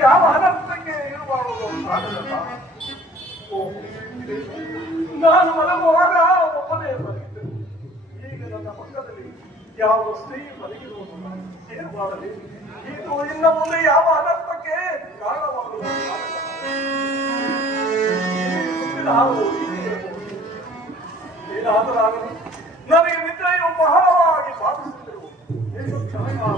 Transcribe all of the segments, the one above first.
ಯಾವ ಅನರ್ಥಕ್ಕೆ ಇರುವುದು ನಾನು ಮಲಗುವಾಗ ಒಬ್ಬನೇ ಮಲಗಿದ್ದೆ. ಈಗ ನನ್ನ ಪಕ್ಕದಲ್ಲಿ ಯಾವ ಸ್ತ್ರೀ ಮಲಗಿರುವುದು ಏನು ಮಾಡಲಿ? ಇದು ಇನ್ನು ಮುಂದೆ ಯಾವ ಅನರ್ಥಕ್ಕೆ ಕಾರಣವಾಗುವುದು ಏನಾದರೂ ಆಗಲಿ. ನನಗೆ ನಿದ್ರೆಯು ಬಹಳವಾಗಿ ಬಾಧಿಸುತ್ತಿರುವುದು ಏನು ಕ್ಷಣಕಾಲ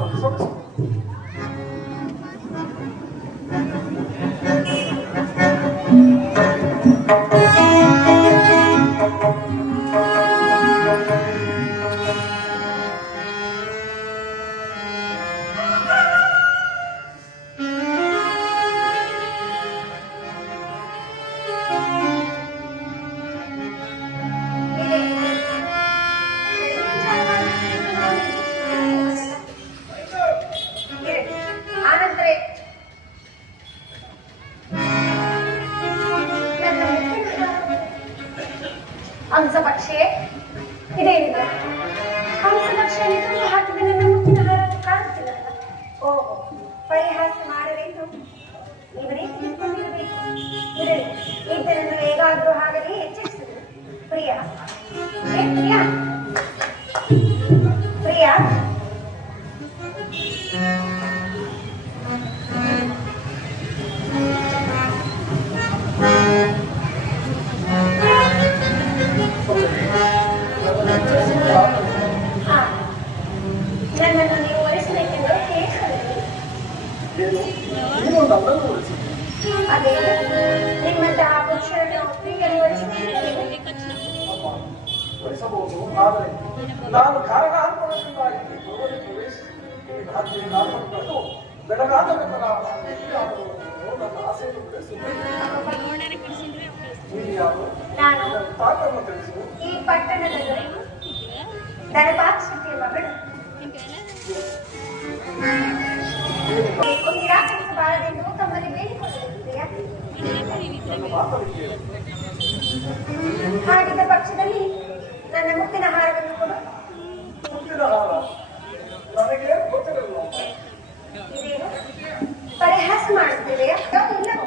ಹಂಸಪಕ್ಷೆ ಇದೇನಿದೆ? ಹಂಸಪಕ್ಷೆ ನಿಜಕ್ಕೂ ಹಾಕಿದ ನನ್ನ ಮುತ್ತಿನ ಹಾರನ್ನು ಕಾಣುತ್ತಿಲ್ಲಲ್ಲ? ಓಹೋ, ಪರಿಹಾಸ ಮಾಡಬೇಕು. ಇವರೇ ತಿಳ್ಕೊಂಡಿರಬೇಕು. ಇರಲಿ, ಈತನನ್ನು ಹೇಗಾದರೂ ಹಾಗಲೇ ಎಚ್ಚರಿಸಿದರು. ಪ್ರಿಯಾ, ಪ್ರಿಯಾ, ಪ್ರಿಯಾ, ನನ್ನನ್ನು ನೀವು ಒಲಿಸಬೇಕೆಂದು ಅದೇ ನಿಮ್ಮಂತಹ ಪುರುಷರನ್ನು ಒಪ್ಪಿಗೆಯನ್ನು ಒಲಿಸಬಹುದು. ಆದರೆ ನಾನು ಕಾರಣಾಂತರದಿಂದಾಗಿ ಬೆಳಗಾದ ನನ್ನ ಆಸೆಯನ್ನು ಈ ಪಟ್ಟಣದ ದರಬಾಕ್ಷಿಯ ಮಗಳು ನಿರಾಕರಿಸಬಾರದೆಂದು ತಮ್ಮಲ್ಲಿ ಬೇಡಿಕೊಳ್ಳುತ್ತಿದೆಯಾ? ಹಾಗಿದ್ದ ಪಕ್ಷದಲ್ಲಿ ನನ್ನ ಮುತ್ತಿನ ಹಾರವನ್ನು ಕೊಡು. ಇದೇನು ಪರಿಹಾಸ ಮಾಡುತ್ತಿದೆಯಾ? ಇಲ್ಲವೋ?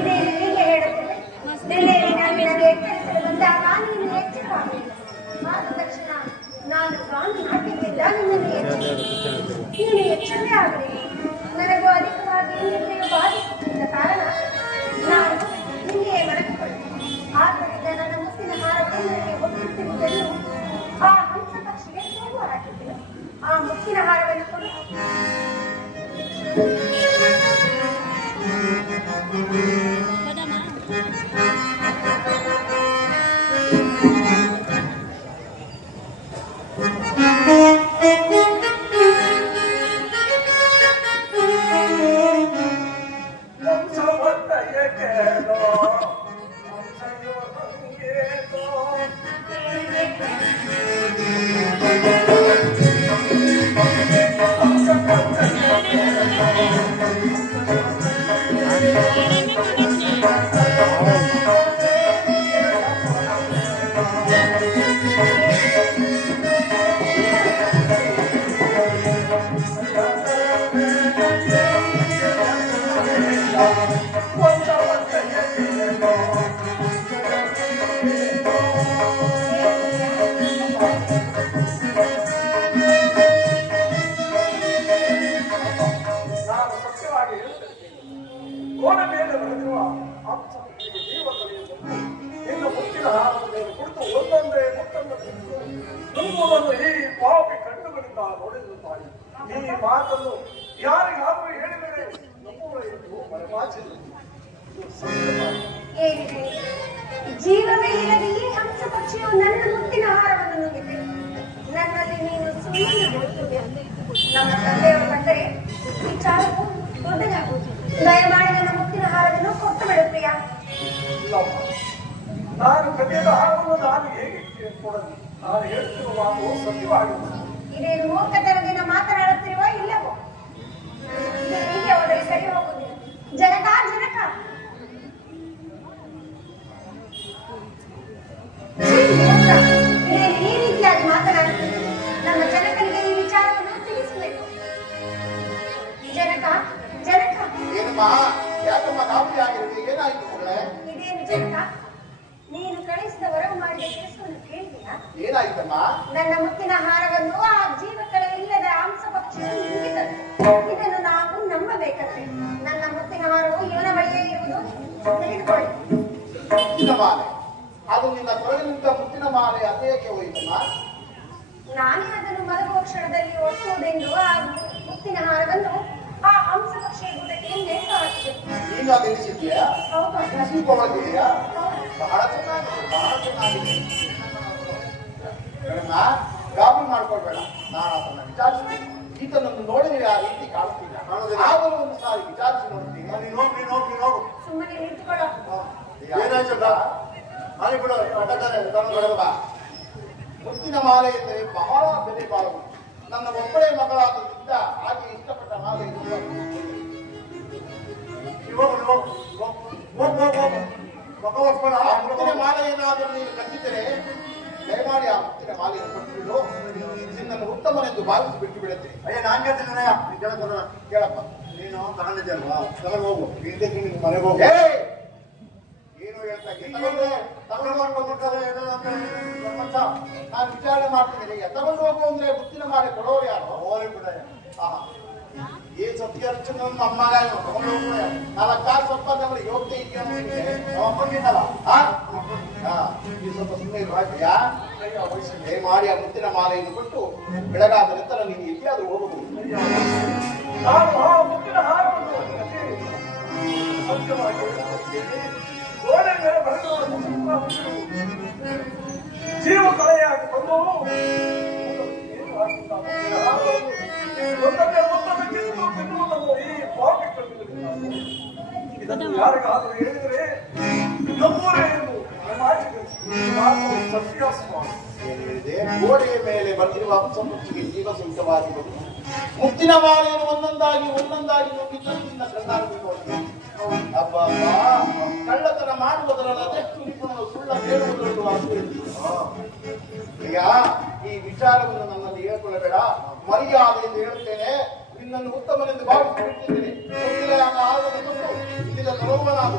ಇದೇನು ಹೀಗೆ ಹೇಳುತ್ತದೆ? ನಿನ್ನೆ ನನಗೆ ಎಚ್ಚರಿಸಲು ಬಂದಾಗ ನೀನು ಎಚ್ಚರವಾಗಲಿಲ್ಲ. ಆದ ತಕ್ಷಣ ನಾನು ಗಾಂಧಿ ನಾಟ್ಯದಿಂದ ನಿನ್ನನ್ನು ನೀನು ಎಚ್ಚರವೇ ಆಗಲಿಲ್ಲ. ನನಗೂ ಅಧಿಕವಾಗಿ ನಿನ್ನೆಯು ಬಾಧಿಸುತ್ತಿದ್ದ ಕಾರಣ ನಾನು ನಿನ್ನೆಯೇ ಮರೆತುಕೊಂಡೆ. ಆದ್ದರಿಂದ ನನ್ನ ಮುತ್ತಿನ ಹಾರವನ್ನು ನನಗೆ ಒಪ್ಪಿಸುತ್ತಿರುವುದನ್ನು ಆ ಹಂಸ ಪಕ್ಷಿಗೆ ಸೋಲು ಹಾಕಿದ್ದೇನೆ. ಆ ಮುತ್ತಿನ ಹಾರವನ್ನು ಕೊಡು. Ini ನಾನು ಸತ್ಯವಾಗಿ ಹೇಳುತ್ತೇನೆ. ಗೋಡೆ ಮೇಲೆ ಬರೆದಿರುವ ಅಂಶಗಳಿಗೆ ಜೀವ ಕಳೆಯುವುದು ಇನ್ನು ಮುತ್ತಿನ ಹಾರದ ಮೇಲೆ ಕುಳಿತು ಒಂದೊಂದೇ ಮುತ್ತನ್ನು ತಿಂದು ನುಂಗುವುದನ್ನು ಈ ಪಾಪಿ ಕಣ್ಣುಗಳಿಂದ ನೋಡಿರುತ್ತಾರೆ. ಈ ಮಾತನ್ನು ಯಾರಿಗಾದರೂ ಹೇಳಿದರೆ ನಂಬುವ ಎಂದು ಮರೆಮಾಚಿದೆ. ಇದು ಸತ್ಯವಾಗಿ ಏನಿದೆ ಜೀವವೇ ಇಲ್ಲದೆ ಈ ಹಂಸ ಪಕ್ಷಿಯು ನನ್ನ ಮುತ್ತಿನ ಆಹಾರವನ್ನು ನುಂಗಿದೆ. ನನ್ನಲ್ಲಿ ನೀನು ಸುಮ್ಮನೆ ಹುಡುಕುವೆ. ನಮ್ಮ ತಂದೆಯವರು ಬಂದರೆ ವಿಚಾರವು ದೊಡ್ಡದಾಗುವುದು. ದಯಮಾಡಿ ನನ್ನ ಮುತ್ತಿನ ಆಹಾರವನ್ನು ಕೊಟ್ಟು ಬಿಡು ಪ್ರಿಯ. ಇಲ್ಲಮ್ಮ, ನಾನು ಕಲಿಯದ ಹಾರವನ್ನು ನಾನು ಹೇಗೆ ಕೊಡಲಿ? ನಾನು ಹೇಳ್ತಿರುವ ಮಾತು ಸತ್ಯವಾಗಿದೆ. ಇದೇನು ಮೂರ್ಖತನದಿಂದ ಮಾತನಾಡುತ್ತಿರುವ ಇಲ್ಲವೋ? ಇದು ಹೀಗೆ ಹೋದರೆ ಸರಿ ಹೋಗುವುದಿಲ್ಲ. ಜನಕ ಜನಕ ಇದೇನು ಈ ರೀತಿಯಾಗಿ ಮಾತನಾಡುತ್ತಿದೆ? ನಮ್ಮ ಜನಕನಿಗೆ ಈ ವಿಚಾರವನ್ನು ತಿಳಿಸಬೇಕು. ಜನಕ ಜನಕ ಏನಮ್ಮ ಯಾಕಮ್ಮ ಗಾಬರಿ ಆಗಿರುತ್ತೆ? ಏನಾಯ್ತು ಮಗಳೇ? ಇದೇನು ಜನಕ, ನೀನು ಕಳಿಸಿದ ವರವು ಮಾಡಿದ ಕೆಲಸವನ್ನು ಕೇಳಿದೆಯಾ? ಏನಾಯ್ತಮ್ಮ? ನನ್ನ ಮುತ್ತಿನ ಹಾರವನ್ನು ಆ ಜೀವಕಳೆ ಇಲ್ಲದ ಹಂಸ ಪಕ್ಷಿಯು ನುಂಗಿದಂತೆ. ಇದನ್ನು ನಾವು ನಂಬಬೇಕಂತೆ. ನನ್ನ ಮುತ್ತಿನ ಹಾರವು ಇವನ ಬಳಿಯೇ ಇರುವುದು ತಿಳಿದುಕೊಳ್ಳಿ. ಮುತ್ತಿನ ಮಾಲೆ ಅದು ನಿನ್ನ ತೊಳೆಲಿಂದ ಮುತ್ತಿನ ಮಾಲೆ ಅದೇಕೆ ಹೋಯಿತಮ್ಮ? ನಾನೇ ಅದನ್ನು ಮಲಗುವ ಕ್ಷಣದಲ್ಲಿ ಒಟ್ಟುವುದೆಂದು ಆ ಮುತ್ತಿನ ಹಾರವನ್ನು ಆ ಹಂಸ ಪಕ್ಷಿಯ ಗುಡಕ್ಕೆ ನೇತು ಹಾಕಿದೆ. ನೀನು ಅದು ಎನಿಸಿದ್ಯಾ? ಹೌದು. ಸೂಪವಾಗಿದೆಯಾ? ಬಹಳ ಚೆನ್ನಾಗಿದೆ, ಬಹಳ ಚೆನ್ನಾಗಿದೆ. ಕಣಮ್ಮ, ಗಾಬರಿ ಮಾಡ್ಕೊಳ್ಬೇಡ. ನಾನು ಅದನ್ನ ವಿಚಾರಿಸ್ತೀನಿ. ಈತನನ್ನು ನೋಡಿದ್ರೆ ಆ ರೀತಿ ಕಾಣ್ತಿಲ್ಲ. ಆದರೂ ಒಂದು ಸಾರಿ ವಿಚಾರಿಸಿ ನೋಡ್ತೀನಿ. ನೀನು ಹೋಗು. ಸುಮ್ಮನೆ ನಿಂತುಕೊಳ್ಳೋ. ಏನಾಯ್ತದ? ಮನೆ ಬಿಡು, ಬಾ. ಮುತ್ತಿನ ಮಾಲೆ ಎಂದರೆ ಬಹಳ ಬೆಲೆ ಬಾಳುವುದು. ನನ್ನ ಒಬ್ಬಳೇ ಮಗಳಾದ್ದರಿಂದ ಆಕೆ ಇಷ್ಟಪಟ್ಟ ಮಾಲೆ ಮುತ್ತಿನ ಮಾಲೆಯನ್ನಾದರೂ ನೀನು ಕಟ್ಟಿದ್ದರೆ ದಯಮಾಡಿ ಆ ಮುತ್ತಿನ ಮಾಲೆಯನ್ನು ಕೊಟ್ಟುಬಿಡು. ನಿನ್ನನ್ನು ಉತ್ತಮನೆಂದು ಭಾವಿಸಿ ಬಿಟ್ಟು ಬಿಡುತ್ತೆ. ಅಯ್ಯ ನಾನ್ ಕೇಳ್ತೀನಿ ಕೇಳಪ್ಪ. ನೀನು ತಗೊಂಡಿದ್ದೆ ಅಲ್ವಾ ತಗೊಂಡು ಹೋಗು. ಇಲ್ದಕ್ಕೆ ನಿನ್ ಮನೆಗೆ ಹೋಗು. ಏನು ಹೇಳ್ತಾ ನಾನು ವಿಚಾರಣೆ ಮಾಡ್ತೀನಿ. ತಗೊಂಡು ಹೋಗು ಅಂದ್ರೆ ಮುತ್ತಿನ ಮಾಲೆ ಕೊಡೋರು ಯಾರು? ಹೋಗಿ ಬಿಡ. ಈ ಸತ್ಯ ನಮ್ಮ ಅಮ್ಮಗ ತಗೊಂಡು ಹೋಗ್ಬಿಡ. 4 ಕಾಸು ಸ್ವಲ್ಪ ನಮಗೆ ಯೋಗ್ಯ ಇದೆಯಾ? ಅಪ್ಪಗಿದ್ದಲ್ಲ ಈ ಸ್ವಲ್ಪ ಸುಮ್ಮನೆ ಹಾಕಿಯಾ? ಮಾಡಿ ಆ ಮುತ್ತಿನ ಮಾಲೆಯನ್ನು ಕೊಟ್ಟು ಬೆಳಗಾದ ನಂತರ ನೀನು ಎಲ್ಲಿಯಾದ್ರೂ ಹೋಗಬಹುದು. ನಾನು ಆ ಮುತ್ತಿನ ಹಾರವನ್ನು ಸತ್ಯವಾಗಿ ಹೇಳುತ್ತೇನೆ. ಗೋಡೆ ಮೇಲೆ ಬರೆದಿರುವ ಜೀವ ಕಳೆಯಾಗಿ ಬಂದು ಒಂದೊಂದೇ ಮೊತ್ತವನ್ನು ತಿನ್ನುವುದನ್ನು ಈ ಪಾಪಿ ಕಣ್ಣುಗಳಿಂದ ಇದನ್ನು ಯಾರಿಗಾದರೂ ಹೇಳಿದರೆ ನಮ್ಮೂರೇ ಎಂದು ಸತ್ಯ ಸ್ವಾಮಿ. ಏನಿದೆ? ಗೋಡೆಯ ಮೇಲೆ ಬಂದಿರುವ ಅಂಶಮುಚ್ಚಿಗೆ ಜೀವ ಸಹಿತವಾಗಿರುವುದು. ಮುತ್ತಿನ ಮಾಲೆಯನ್ನು ಒಂದೊಂದಾಗಿ ನುಂಗಿದ್ದು ನಿನ್ನ ಕಣ್ಣಾಗಿ ನೋಡ್ತೀನಿ. ಅಬ್ಬ ಕಳ್ಳತನ ಮಾಡುವುದರಲ್ಲಿ ಅದೆಷ್ಟು ನಿಪುಣರು, ಸುಳ್ಳ ಹೇಳುವುದರಲ್ಲೂ ಅಷ್ಟು. ಈಗ ಈ ವಿಚಾರವನ್ನು ನನ್ನಲ್ಲಿ ಹೇಳ್ಕೊಳ್ಳಬೇಡ. ಮರ್ಯಾದೆಯಿಂದ ಹೇಳುತ್ತೇನೆ. ನಿನ್ನನ್ನು ಉತ್ತಮನೆಂದು ಭಾವಿಸಿ ಬಿಟ್ಟಿದ್ದೇನೆ. ಇಲ್ಲಿಂದ ತೊಲಗುವನಾಗು.